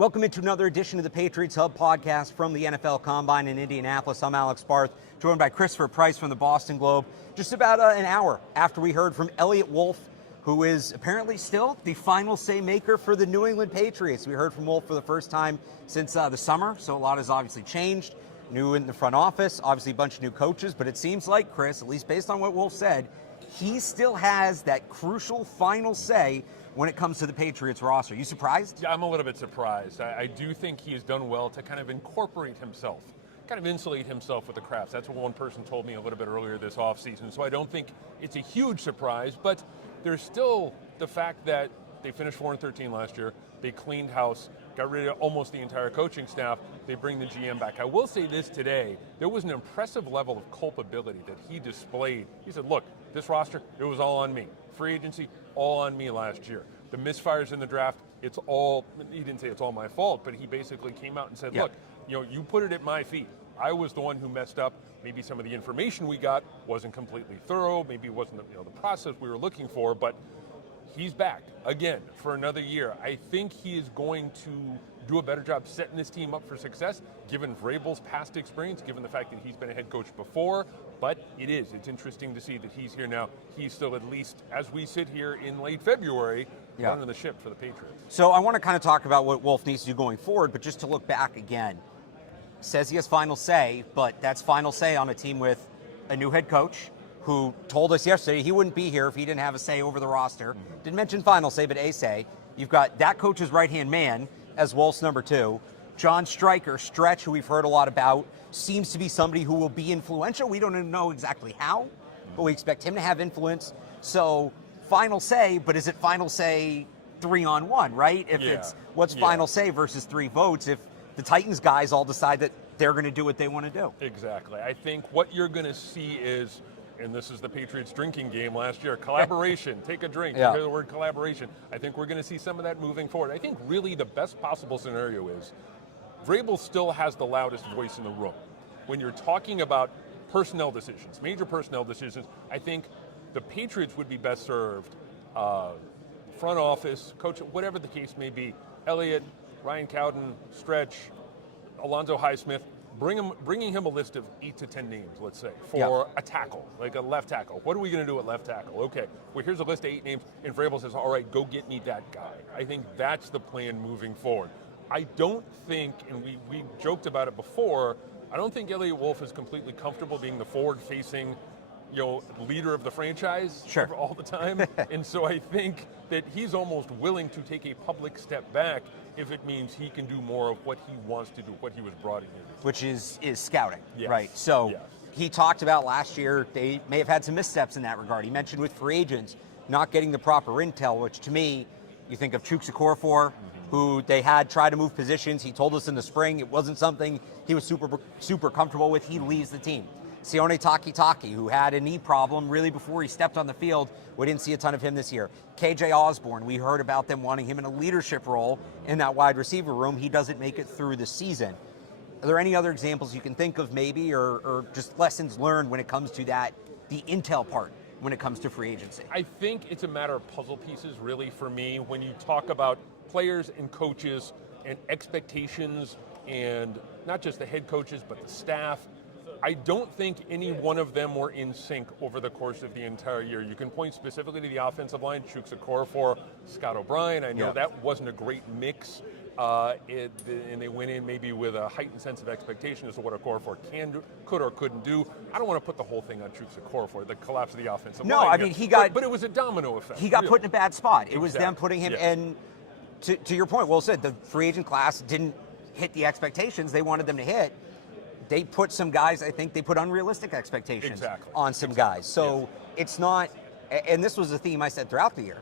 Welcome into another edition of the Patriots Hub Podcast from the NFL Combine in Indianapolis. I'm Alex Barth, joined by Christopher Price from the Boston Globe. Just about an hour after we heard from Eliot Wolf, who is apparently still the final say maker for the New England Patriots. We heard from Wolf for the first time since the summer, so a lot has obviously changed. New in the front office, obviously a bunch of new coaches, but it seems like, Chris, at least based on what Wolf said, he still has that crucial final say when it comes to the Patriots roster. You surprised? Yeah, I'm a little bit surprised. I do think he has done well to kind of incorporate himself, kind of insulate himself with the crafts. That's what one person told me a little bit earlier this offseason. So I don't think it's a huge surprise, but there's still the fact that they finished 4-13 last year. They cleaned house, got rid of almost the entire coaching staff. They bring the GM back. I will say this today, there was an impressive level of culpability that he displayed. He said, look, this roster, it was all on me. Free agency, all on me last year. The misfires in the draft, it's all, he didn't say it's all my fault, but he basically came out and said, look, you put it at my feet. I was the one who messed up. Maybe some of the information we got wasn't completely thorough. Maybe it wasn't the process we were looking for, but he's back again for another year. I think he is going to do a better job setting this team up for success, given Vrabel's past experience, given the fact that he's been a head coach before. But it's interesting to see that he's here now. He's still, at least as we sit here in late February, running the ship for the Patriots. So I want to kind of talk about what Wolf needs to do going forward, but just to look back again, says he has final say, but that's final say on a team with a new head coach who told us yesterday he wouldn't be here if he didn't have a say over the roster. Didn't mention final say, but a say. You've got that coach's right-hand man as Wolf's number two. John Stretch, who we've heard a lot about, seems to be somebody who will be influential. We don't even know exactly how, but we expect him to have influence. So final say, but is it final say 3-on-1, right? If it's what's final say versus 3 votes, if the Titans guys all decide that they're going to do what they want to do. Exactly. I think what you're going to see is, and this is the Patriots drinking game last year, collaboration. Take a drink. You hear the word collaboration. I think we're going to see some of that moving forward. I think really the best possible scenario is Vrabel still has the loudest voice in the room. When you're talking about personnel decisions, major personnel decisions, I think the Patriots would be best served, front office, coach, whatever the case may be, Eliot, Ryan Cowden, Stretch, Alonzo Highsmith, bringing him a list of 8 to 10 names, let's say, for a tackle, like a left tackle. What are we going to do at left tackle? Okay, well, here's a list of 8 names, and Vrabel says, all right, go get me that guy. I think that's the plan moving forward. I don't think, and we joked about it before, I don't think Eliot Wolf is completely comfortable being the forward-facing leader of the franchise all the time. And so I think that he's almost willing to take a public step back if it means he can do more of what he wants to do, what he was brought in here to do. Which is scouting, right? So he talked about last year they may have had some missteps in that regard. He mentioned with free agents not getting the proper intel, which to me, you think of Chuks Okorafor, who they had tried to move positions. He told us in the spring it wasn't something he was super comfortable with. He leaves the team. Sione Takitaki, who had a knee problem really before he stepped on the field. We didn't see a ton of him this year. KJ Osborne, we heard about them wanting him in a leadership role in that wide receiver room. He doesn't make it through the season. Are there any other examples you can think of maybe, or just lessons learned when it comes to that, the intel part, when it comes to free agency? I think it's a matter of puzzle pieces, really, for me, when you talk about players and coaches and expectations, and not just the head coaches, but the staff. I don't think any one of them were in sync over the course of the entire year. You can point specifically to the offensive line, Chuks Okorafor, Scott O'Brien. I know that wasn't a great mix, and they went in maybe with a heightened sense of expectation as to what Okorafor could or couldn't do. I don't want to put the whole thing on Chuks Okorafor, the collapse of the offensive line. No, I mean, he got... But it was a domino effect. He got put in a bad spot. It was them putting him in... To your point, Will said, the free agent class didn't hit the expectations they wanted them to hit. They put some guys, I think they put unrealistic expectations on some guys. So it's not, and this was a theme I said throughout the year,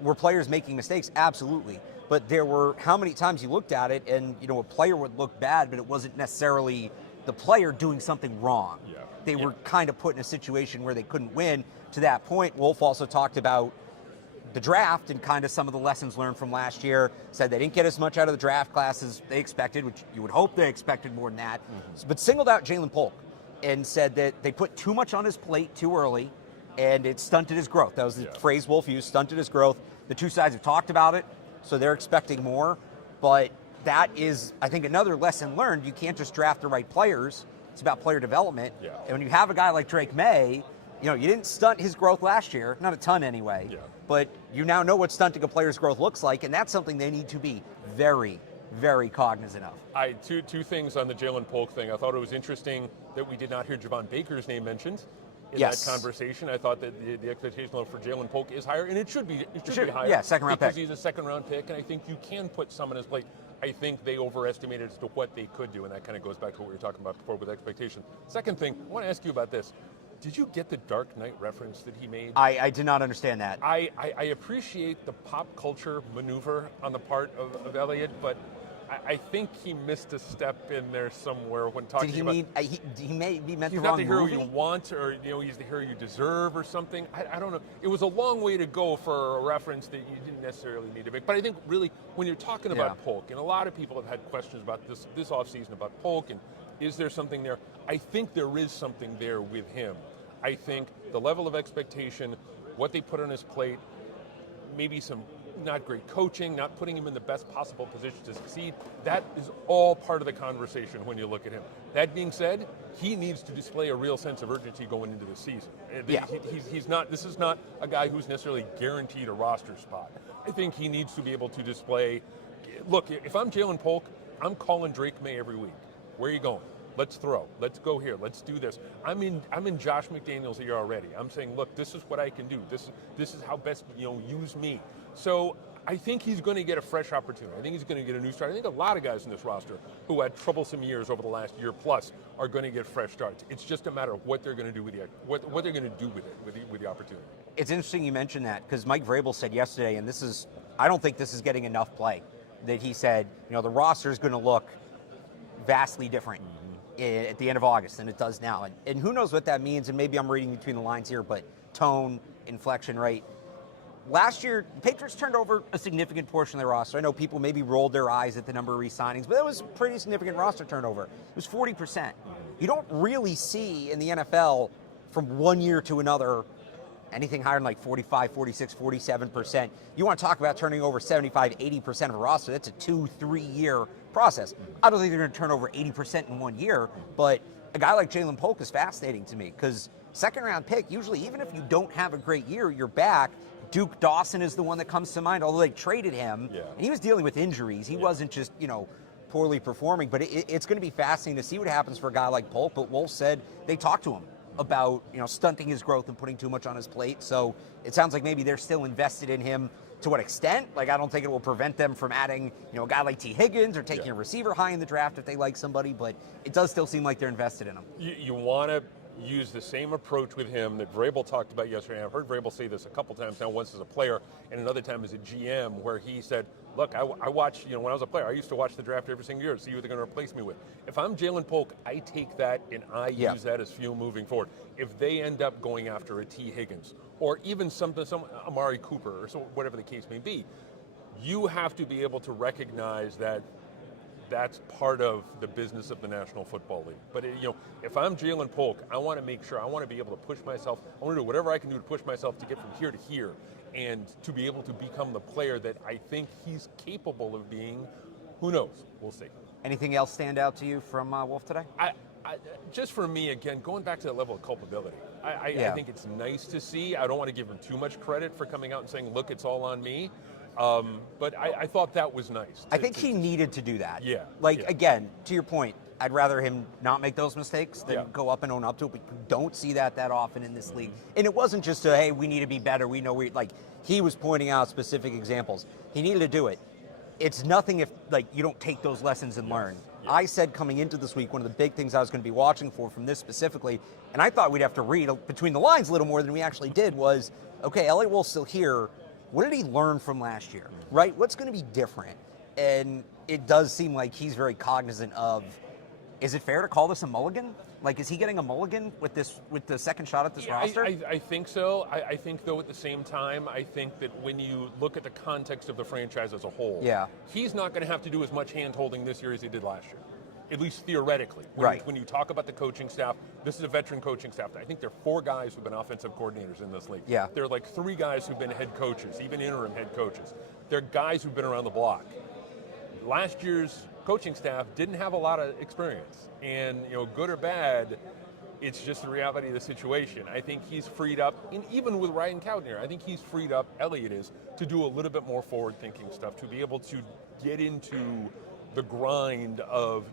were players making mistakes? Absolutely. But there were, how many times you looked at it and, a player would look bad, but it wasn't necessarily the player doing something wrong. They were kind of put in a situation where they couldn't win. To that point, Wolf also talked about the draft and kind of some of the lessons learned from last year. Said they didn't get as much out of the draft class as they expected, which you would hope they expected more than that, but singled out Jalen Polk and said that they put too much on his plate too early and it stunted his growth. That was the phrase Wolf used, stunted his growth. The two sides have talked about it, so they're expecting more, but that is, I think, another lesson learned. You can't just draft the right players. It's about player development. Yeah. And when you have a guy like Drake May, you didn't stunt his growth last year, not a ton anyway, but you now know what stunting a player's growth looks like, and that's something they need to be very, very cognizant of. Two things on the Jalen Polk thing. I thought it was interesting that we did not hear Javon Baker's name mentioned in that conversation. I thought that the expectation level for Jalen Polk is higher, and it should be. It should be higher. Yeah, second-round pick. Because he's a second-round pick, and I think you can put some on his plate. I think they overestimated as to what they could do, and that kind of goes back to what we were talking about before with expectation. Second thing, I want to ask you about this. Did you get the Dark Knight reference that he made? I did not understand that. I appreciate the pop culture maneuver on the part of Eliot, but I think he missed a step in there somewhere when talking about... He may be meant the he's wrong not the hero movie? you want, or he's the hero you deserve or something. I don't know. It was a long way to go for a reference that you didn't necessarily need to make. But I think really when you're talking about Polk, and a lot of people have had questions about this offseason about Polk, and is there something there? I think there is something there with him. I think the level of expectation, what they put on his plate, maybe some not great coaching, not putting him in the best possible position to succeed, that is all part of the conversation when you look at him. That being said, he needs to display a real sense of urgency going into the season. He's not. This is not a guy who's necessarily guaranteed a roster spot. I think he needs to be able to display, look, if I'm Jalen Polk, I'm calling Drake May every week. Where are you going? Let's throw. Let's go here. Let's do this. I'm in Josh McDaniels here already. I'm saying, look, this is what I can do. This is how best use me. So I think he's going to get a fresh opportunity. I think he's going to get a new start. I think a lot of guys in this roster who had troublesome years over the last year plus are going to get fresh starts. It's just a matter of what they're going to do with what they're going to do with it, with the opportunity. It's interesting you mentioned that because Mike Vrabel said yesterday, and I don't think this is getting enough play, that he said, the roster is going to look vastly different at the end of August than it does now. And who knows what that means, and maybe I'm reading between the lines here, but tone, inflection rate. Last year, the Patriots turned over a significant portion of their roster. I know people maybe rolled their eyes at the number of re-signings, but it was pretty significant roster turnover. It was 40%. You don't really see in the NFL from one year to another anything higher than like 45, 46, 47%. You want to talk about turning over 75, 80% of a roster, that's a 2-3 year process. I don't think they're going to turn over 80% in 1 year, but a guy like Jalen Polk is fascinating to me because second round pick, usually even if you don't have a great year, you're back. Duke Dawson is the one that comes to mind, although they traded him, and he was dealing with injuries. He wasn't just, poorly performing, but it's going to be fascinating to see what happens for a guy like Polk. But Wolf said they talked to him about, stunting his growth and putting too much on his plate. So it sounds like maybe they're still invested in him. To what extent? Like, I don't think it will prevent them from adding, a guy like T. Higgins or taking a receiver high in the draft if they like somebody, but it does still seem like they're invested in him. You want to use the same approach with him that Vrabel talked about yesterday. I've heard Vrabel say this a couple times now, once as a player and another time as a GM, where he said, look, I watch, when I was a player, I used to watch the draft every single year to see who they're going to replace me with. If I'm Jalen Polk, I take that and I use that as fuel moving forward. If they end up going after a T. Higgins or even some Amari Cooper or whatever the case may be, you have to be able to recognize that that's part of the business of the National Football League. But if I'm Jalen Polk, I want to make sure, I want to be able to push myself. I want to do whatever I can do to push myself to get from here to here, and to be able to become the player that I think he's capable of being. Who knows? We'll see. Anything else stand out to you from Wolf today? Just for me, again, going back to that level of culpability, I think it's nice to see. I don't want to give him too much credit for coming out and saying, look, it's all on me. But I thought that was nice. I think he needed to do that. Yeah. Again, to your point, I'd rather him not make those mistakes than go up and own up to it. We don't see that often in this league. And it wasn't just hey, we need to be better. We know he was pointing out specific examples. He needed to do it. It's nothing if you don't take those lessons and learn. Yeah. I said coming into this week, one of the big things I was going to be watching for from this specifically, and I thought we'd have to read between the lines a little more than we actually did, was, okay, Eliot Wolf's still here. What did he learn from last year, right? What's going to be different? And it does seem like he's very cognizant of, is it fair to call this a mulligan? Is he getting a mulligan with the second shot at this roster? I think so. I think, though, at the same time, I think that when you look at the context of the franchise as a whole, he's not going to have to do as much hand-holding this year as he did last year, at least theoretically. When you talk about the coaching staff, this is a veteran coaching staff. I think there are 4 guys who've been offensive coordinators in this league. Yeah. There are 3 guys who've been head coaches, even interim head coaches. There are guys who've been around the block. last year's coaching staff didn't have a lot of experience, and good or bad, it's just the reality of the situation. I think he's freed up, and even with Ryan Cowden, I think he's freed up, Eliot is, to do a little bit more forward-thinking stuff, to be able to get into the grind of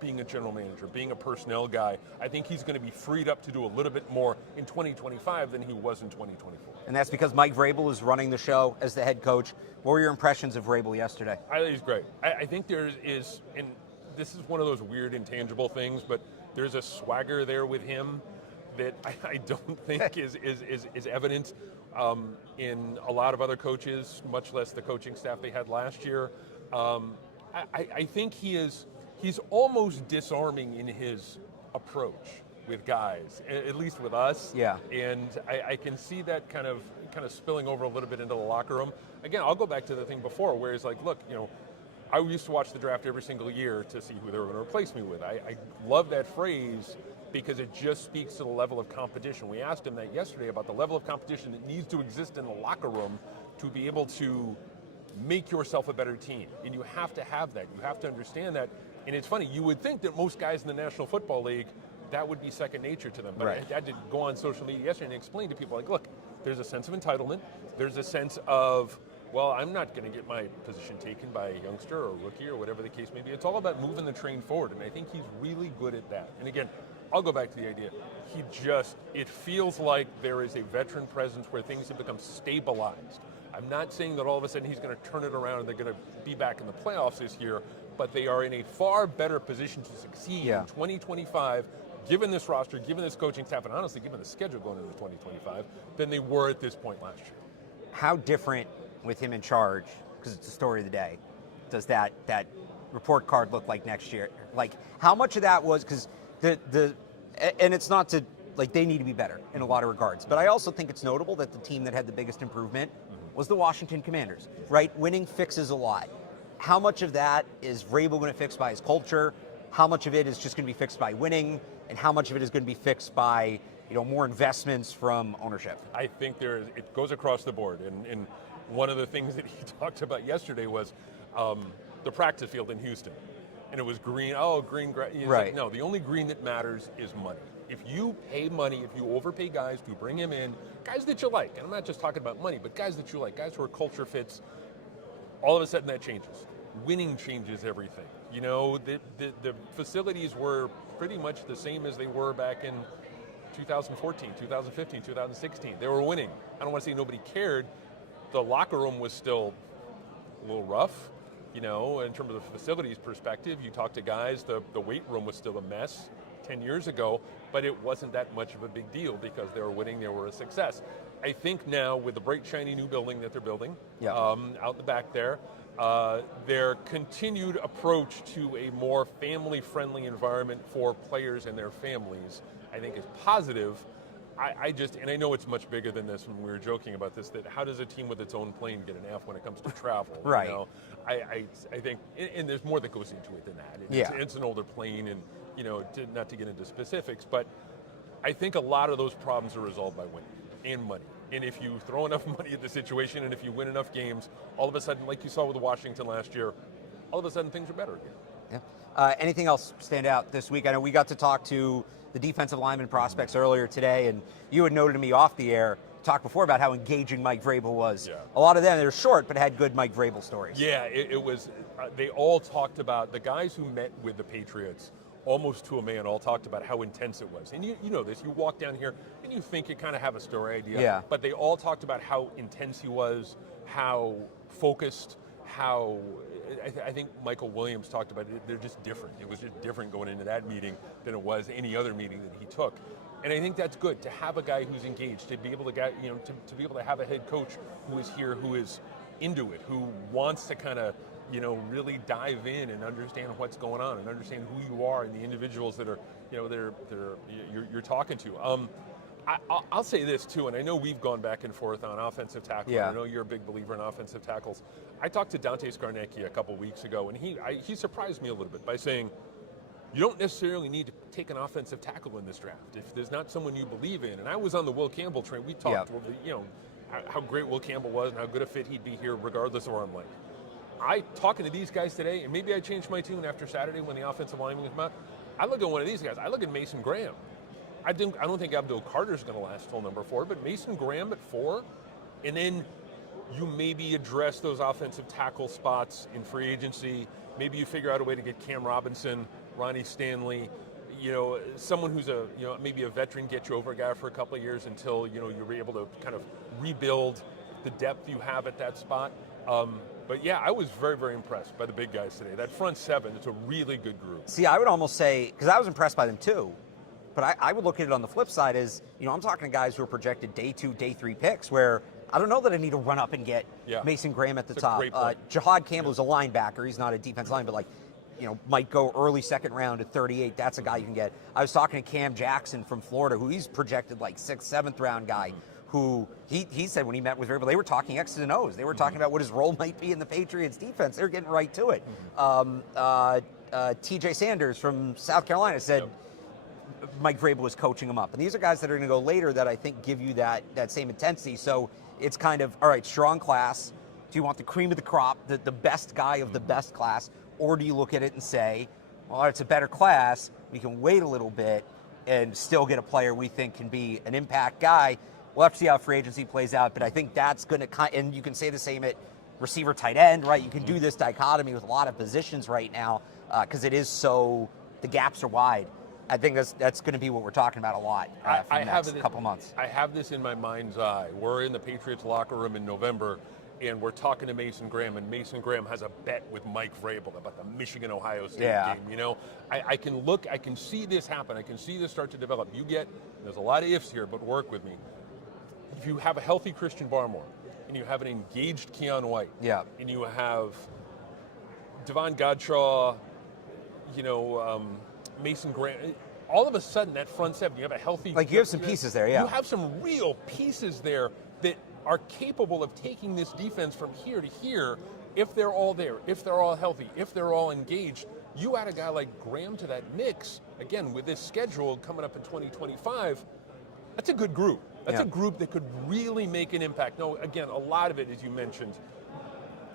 being a general manager, being a personnel guy. I think he's going to be freed up to do a little bit more in 2025 than he was in 2024. And that's because Mike Vrabel is running the show as the head coach. What were your impressions of Vrabel yesterday? I think he's great. I think there is, and this is one of those weird intangible things, but there's a swagger there with him that I don't think is evident in a lot of other coaches, much less the coaching staff they had last year. I think he's almost disarming in his approach with guys, at least with us. Yeah. And I can see that kind of spilling over a little bit into the locker room. Again, I'll go back to the thing before, where it's like, look, I used to watch the draft every single year to see who they were going to replace me with. I love that phrase because it just speaks to the level of competition. We asked him that yesterday about the level of competition that needs to exist in the locker room to be able to make yourself a better team. And you have to have that. You have to understand that. And it's funny, you would think that most guys in the National Football League, that would be second nature to them. But right. I had to go on social media yesterday and explain to people, like, look, there's a sense of entitlement. There's a sense of, well, I'm not going to get my position taken by a youngster or a rookie or whatever the case may be. It's all about moving the train forward, and I think he's really good at that. And again, I'll go back to the idea. It feels like there is a veteran presence where things have become stabilized. I'm not saying that all of a sudden he's going to turn it around and they're going to be back in the playoffs this year, but they are in a far better position to succeed in 2025, given this roster, given this coaching staff, and honestly, given the schedule going into 2025, than they were at this point last year. How different with him in charge, because it's the story of the day, does that report card look like next year? Like, how much of that was, because and it's not to, like, they need to be better in a lot of regards, but I also think it's notable that the team that had the biggest improvement was the Washington Commanders, right? Winning fixes a lot. How much of that is Vrabel going to fix by his culture? How much of it is just going to be fixed by winning? And how much of it is going to be fixed by, more investments from ownership? I think it goes across the board. And one of the things that he talked about yesterday was the practice field in Houston. And it was green. Oh, green grass. Right. Like, no, the only green that matters is money. If you pay money, if you overpay guys to bring him in, guys that you like, and I'm not just talking about money, but guys that you like, guys who are culture fits, all of a sudden that changes. Winning changes everything. The facilities were pretty much the same as they were back in 2014, 2015, 2016. They were winning. I don't want to say nobody cared. The locker room was still a little rough, in terms of the facilities perspective. You talk to guys, the weight room was still a mess 10 years ago, but it wasn't that much of a big deal because they were winning, they were a success. I think now with the bright, shiny new building that they're building out the back there, their continued approach to a more family-friendly environment for players and their families, I think is positive. And I know it's much bigger than this when we were joking about this, that how does a team with its own plane get an F when it comes to travel? Right. I think, and there's more that goes into it than that. It's an older plane, and not to get into specifics, but I think a lot of those problems are resolved by winning and money. And if you throw enough money at the situation, and if you win enough games, all of a sudden, like you saw with Washington last year, all of a sudden things are better again. Yeah. Anything else stand out this week? I know we got to talk to the defensive lineman prospects earlier today, and you had noted to me off the air, talked before about how engaging Mike Vrabel was. Yeah. A lot of them, they're short, but had good Mike Vrabel stories. Yeah, it was, they all talked about, the guys who met with the Patriots, almost to a man, all talked about how intense it was. And you know this, you walk down here and you think you kind of have a story idea, but they all talked about how intense he was, how focused, how, I think Michael Williams talked about it, they're just different. It was just different going into that meeting than it was any other meeting that he took. And I think that's good, to have a guy who's engaged, to be able to get, to be able to have a head coach who is here, who is into it, who wants to kind of, really dive in and understand what's going on and understand who you are and the individuals that are, you're talking to. I'll say this too, and I know we've gone back and forth on offensive tackle. Yeah. I know you're a big believer in offensive tackles. I talked to Dante Scarnecchia a couple weeks ago, and he surprised me a little bit by saying, you don't necessarily need to take an offensive tackle in this draft if there's not someone you believe in. And I was on the Will Campbell train. We talked, how great Will Campbell was and how good a fit he'd be here regardless of where I'm like. talking to these guys today, and maybe I changed my tune after Saturday when the offensive lineman came out. I look at one of these guys. I look at Mason Graham. I don't think Abdul Carter's going to last till number 4, but Mason Graham at 4, and then you maybe address those offensive tackle spots in free agency. Maybe you figure out a way to get Cam Robinson, Ronnie Stanley, someone who's maybe a veteran, get you over a guy for a couple of years until, you're able to kind of rebuild the depth you have at that spot. But yeah, I was very, very impressed by the big guys today. That front 7, it's a really good group. See, I would almost say, because I was impressed by them too, but I would look at it on the flip side as, I'm talking to guys who are projected day 2, day 3 picks where I don't know that I need to run up and get Mason Graham at the top. Jahad Campbell is a linebacker. He's not a defensive line, but might go early second round at 38. That's a guy you can get. I was talking to Cam Jackson from Florida, who he's projected 6th, 7th round guy, who he said when he met with Vrabel, they were talking X's and O's. They were talking about what his role might be in the Patriots defense. They're getting right to it. TJ Sanders from South Carolina said Mike Vrabel was coaching him up. And these are guys that are going to go later that I think give you that same intensity. So it's kind of, all right, strong class. Do you want the cream of the crop, the best guy of the best class? Or do you look at it and say, well, it's a better class. We can wait a little bit and still get a player we think can be an impact guy. We'll have to see how free agency plays out, but I think that's going to, and you can say the same at receiver, tight end, right? You can do this dichotomy with a lot of positions right now because it is so, the gaps are wide. I think that's going to be what we're talking about a lot for the next couple months. I have this in my mind's eye. We're in the Patriots locker room in November, and we're talking to Mason Graham, and Mason Graham has a bet with Mike Vrabel about the Michigan-Ohio State game. I can see this happen. I can see this start to develop. There's a lot of ifs here, but work with me. If you have a healthy Christian Barmore, and you have an engaged Keon White, and you have Devon Godshaw, Mason Graham, all of a sudden that front 7, you have a healthy... you have some pieces there, You have some real pieces there that are capable of taking this defense from here to here if they're all there, if they're all healthy, if they're all engaged. You add a guy like Graham to that mix, again, with this schedule coming up in 2025, that's a good group. That's a group that could really make an impact. No, again, a lot of it, as you mentioned,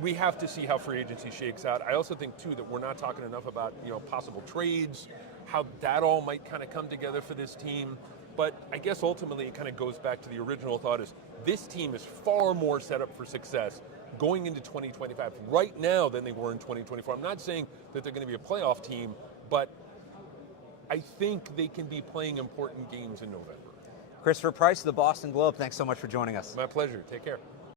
we have to see how free agency shakes out. I also think, too, that we're not talking enough about, possible trades, how that all might kind of come together for this team. But I guess ultimately it kind of goes back to the original thought is this team is far more set up for success going into 2025 right now than they were in 2024. I'm not saying that they're going to be a playoff team, but I think they can be playing important games in November. Christopher Price of the Boston Globe, thanks so much for joining us. My pleasure. Take care.